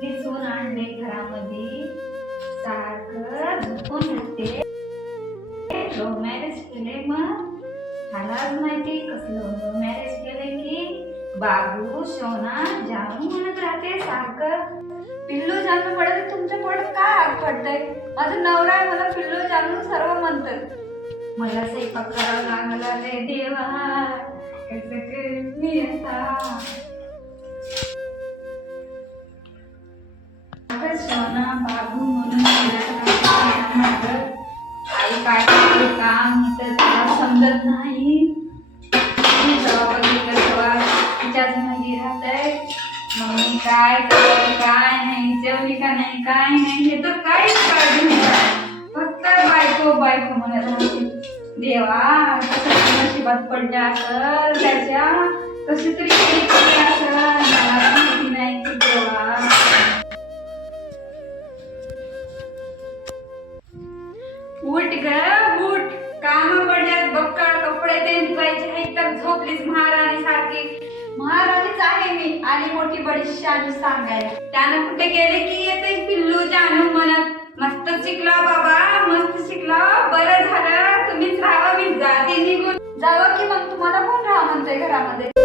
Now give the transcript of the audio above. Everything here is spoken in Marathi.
कसली सून आणले घरामध्ये, सारखं झोपून उठते. लव्ह मॅरेज केले, मग मलाच माहिती कसलं लव्ह मॅरेज केले की बाबू सोना जानू म्हणत राहते सारखं. पिल्लू जानू पडत तुमच्या पोटात काय आग पडतंय? माझा नवरा आहे, मला पिल्लू जानू सर्व म्हणतात. मला स्वयंपाक करावा लागला रे देवा, कसं करेन मी आता? सोना बाबू म्हणून आई काय करते काम तर त्याला समजत नाही. जेव्हा बघितलं तेव्हा तिच्याच मध्ये राहतंय. मम्मी काय करते काय नाही, जेवली का नाही काय नाही हे तर काहीच काळजी नाही. फक्त बायको बायको म्हणत राहते. देवा कसं नशिबात पडल्या असेल त्याच्या, कशी तरी केली असेल, मला माहिती नाही की देवा. उठ ग उठ, काम पडल्यात बक्कळ, कपडे ते धुवायचे आहेत तर झोपलीस महाराणी सारखी. महाराणीच आहे मी, आली मोठी बडीशानी सांगायला. त्यानं कुठे गेले की येते पिल्लू जानू म्हणत. मस्त शिकला बाबा, मस्त शिकला, बरं झालं तुम्हीच राहावं, मी जाते निघून. जावं की मग तुम्हाला कोण राहा म्हणतंय घरामध्ये?